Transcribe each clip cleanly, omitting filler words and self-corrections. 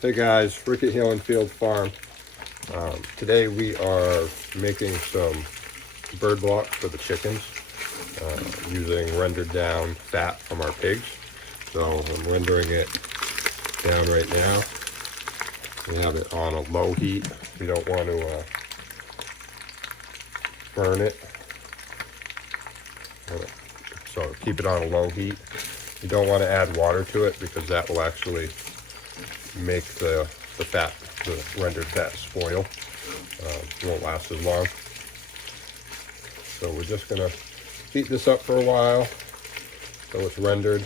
Hey guys, Rick at Hill and Field Farm. Today we are making some bird block for the chickens using rendered down fat from our pigs. So I'm rendering it down right now. We have it on a low heat. We don't want to burn it. So keep it on a low heat. You don't want to add water to it because that will actually make the fat, the rendered fat spoil. It won't last as long. So we're just gonna heat this up for a while so it's rendered,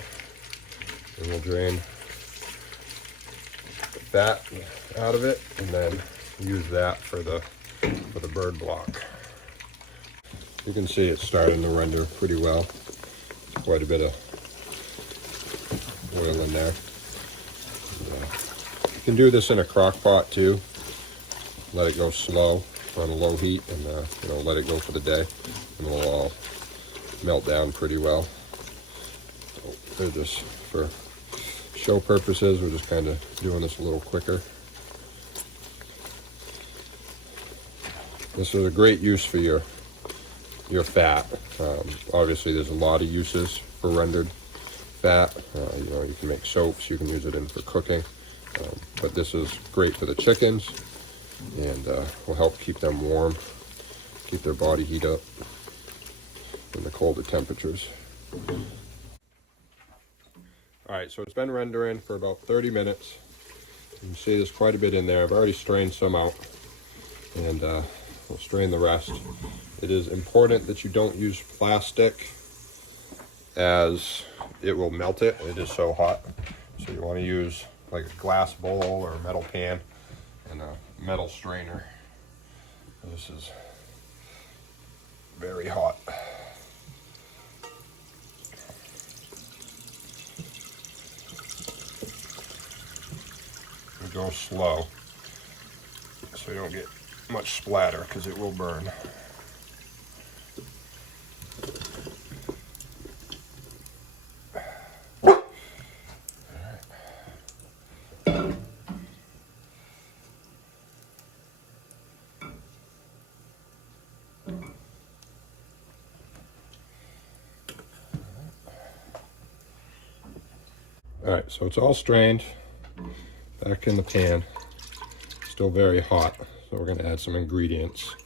and we'll drain the fat out of it and then use that for the bird block. You can see it's starting to render pretty well. Quite a bit of oil in there. You can do this in a crock pot too. Let it go slow on a low heat and let it go for the day, and it'll all melt down pretty well. So they're just for show purposes. We're just kind of doing this a little quicker. This is a great use for your fat. Obviously there's a lot of uses for rendered fat. You can make soaps, you can use it for cooking, but this is great for the chickens and will help keep them warm, keep their body heat up in the colder temperatures. Alright, so it's been rendering for about 30 minutes. You can see there's quite a bit in there. I've already strained some out, and we'll strain the rest. It is important that you don't use plastic, as it will melt it. It is so hot. So you want to use like a glass bowl or a metal pan and a metal strainer. This is very hot. We go slow so you don't get much splatter because it will burn. Alright, so it's all strained, back in the pan, still very hot, so we're going to add some ingredients,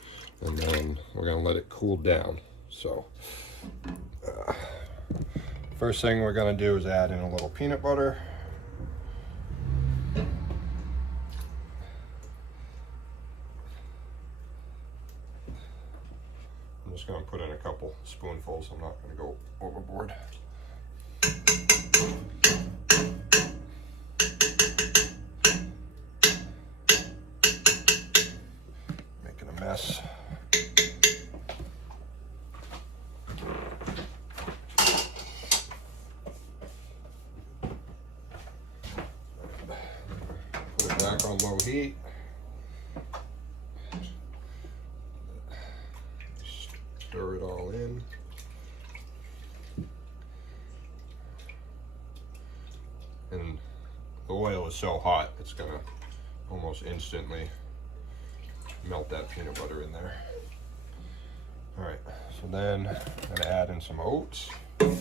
and then we're going to let it cool down. So, first thing we're going to do is add in a little peanut butter. I'm just going to put in a couple spoonfuls, I'm not going to go overboard. Mess. Put it back on low heat. Stir it all in. And the oil is so hot, it's gonna almost instantly melt that peanut butter in there. All right, so then I'm gonna add in some oats. I'm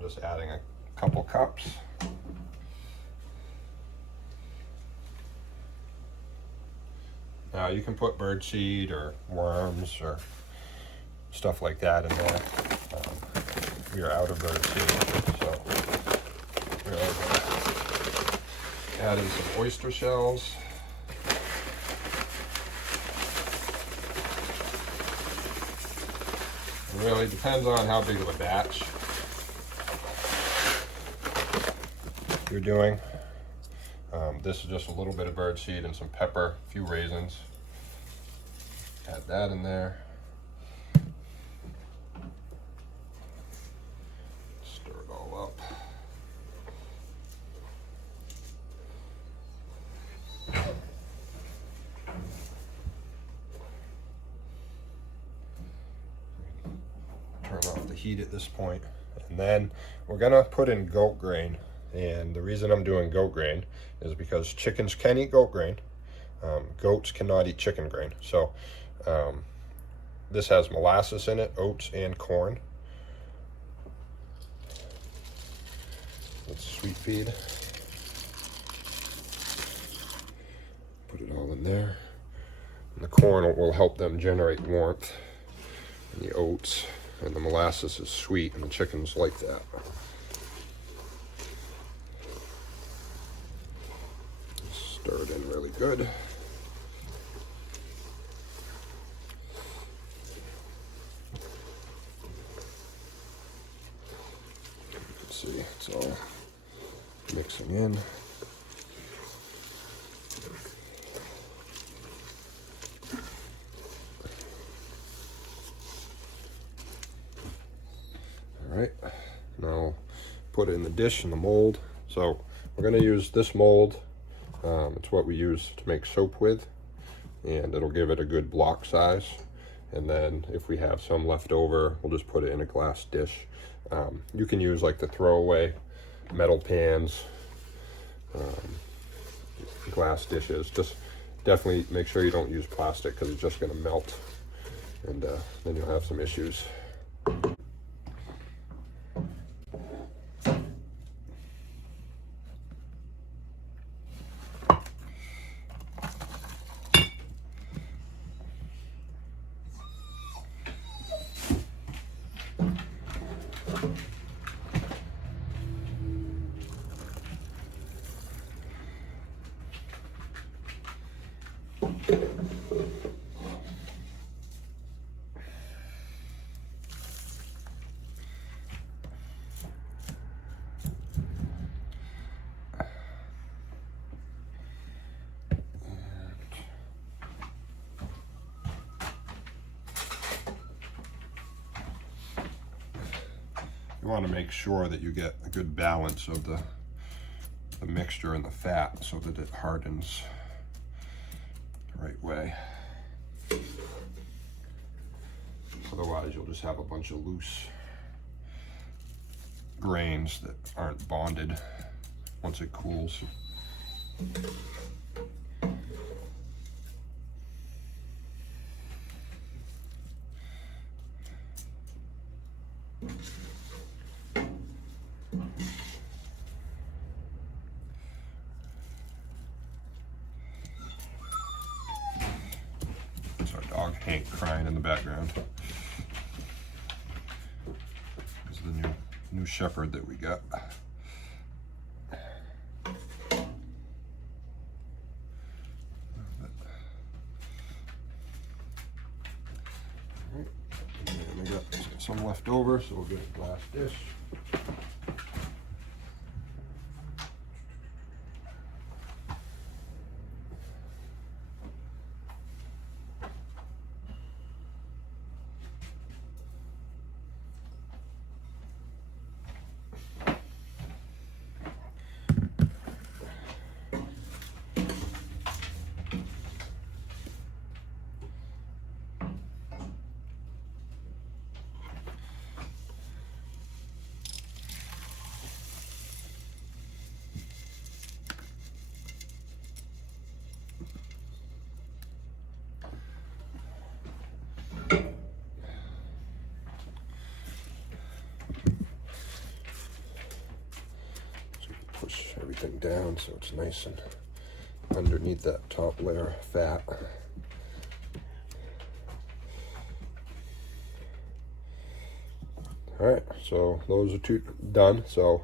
just adding a couple cups. Now you can put birdseed or worms or stuff like that in there. We are out of birdseed, so we're gonna add in some oyster shells. It really depends on how big of a batch you're doing. This is just a little bit of birdseed and some pepper, a few raisins. Add that in there. Stir it all up. Turn off the heat at this point. And then we're gonna put in goat grain And the reason I'm doing goat grain is because chickens can eat goat grain. Goats cannot eat chicken grain. So this has molasses in it, oats, and corn. Let's sweet feed. Put it all in there. And the corn will help them generate warmth. And the oats and the molasses is sweet, and the chickens like that. Stir it in really good. Let's see, it's all mixing in. All right, now put it in the dish in the mold. So we're going to use this mold. It's what we use to make soap with, and it'll give it a good block size. And then if we have some left over, we'll just put it in a glass dish. You can use like the throwaway metal pans, glass dishes. Just definitely make sure you don't use plastic, because it's just going to melt, and then you'll have some issues. You want to make sure that you get a good balance of the mixture and the fat so that it hardens the right way. Otherwise, you'll just have a bunch of loose grains that aren't bonded once it cools. It's our dog Hank crying in the background. This is the new shepherd that we got. And we got some left over, so we'll get a glass dish. Push everything down so it's nice and underneath that top layer of fat. All right, so those are two done. So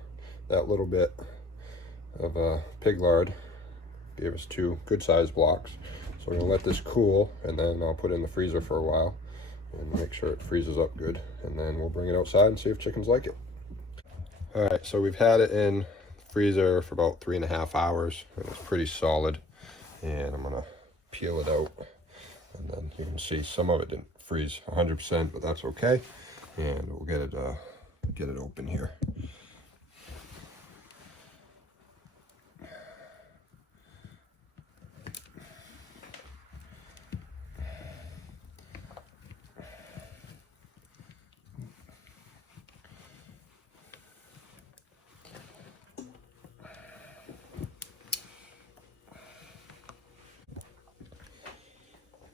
that little bit of pig lard gave us two good sized blocks. So we're gonna let this cool, and then I'll put it in the freezer for a while and make sure it freezes up good, and then we'll bring it outside and see if chickens like it. All right, so we've had it in the freezer for about 3.5 hours, and it's pretty solid. And I'm gonna peel it out, and then you can see some of it didn't freeze 100%, but that's okay. And we'll get it open here.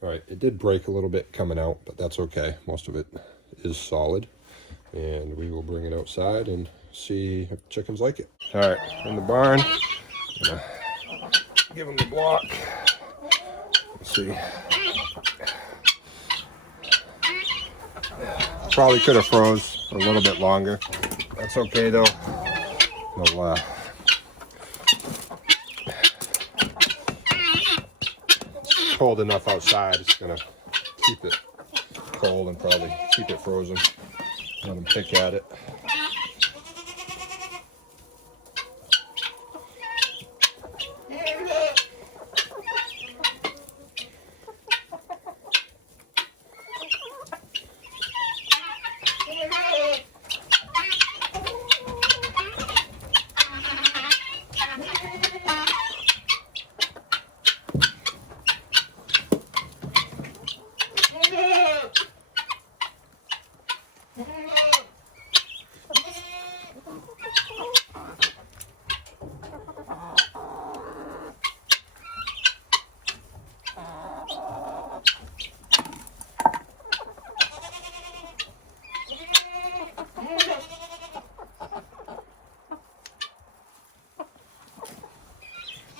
All right, it did break a little bit coming out, but that's okay. Most of it is solid. And we will bring it outside and see if chickens like it. All right, in the barn, I'm gonna give them the block. Let's see. Probably could have froze a little bit longer. That's okay though. They'll, it's cold enough outside. It's gonna keep it cold and probably keep it frozen. Let them pick at it.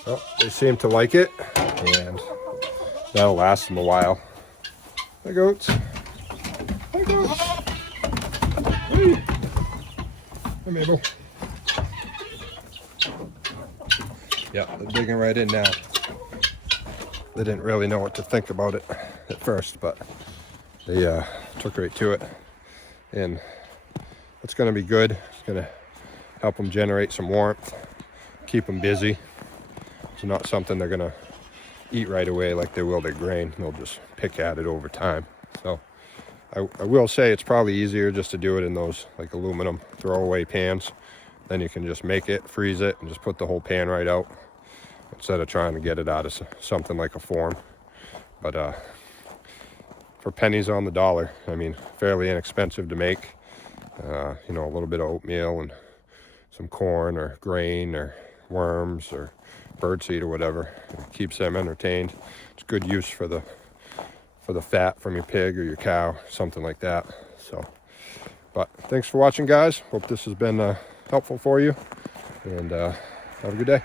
Well, they seem to like it, and that'll last them a while. Hi, goats. Hi, goats. Hey. Hi, Mabel. Yeah, they're digging right in now. They didn't really know what to think about it at first, but they took right to it. And it's going to be good. It's going to help them generate some warmth, keep them busy. It's not something they're gonna eat right away like they will their grain. They'll just pick at it over time. So I will say it's probably easier just to do it in those like aluminum throwaway pans. Then you can just make it, freeze it, and just put the whole pan right out instead of trying to get it out of something like a form. But for pennies on the dollar, I mean, fairly inexpensive to make. You know, a little bit of oatmeal and some corn or grain or worms or birdseed or whatever. It keeps them entertained. It's good use for the fat from your pig or your cow, something like that. So, but thanks for watching, guys. Hope this has been helpful for you, and have a good day.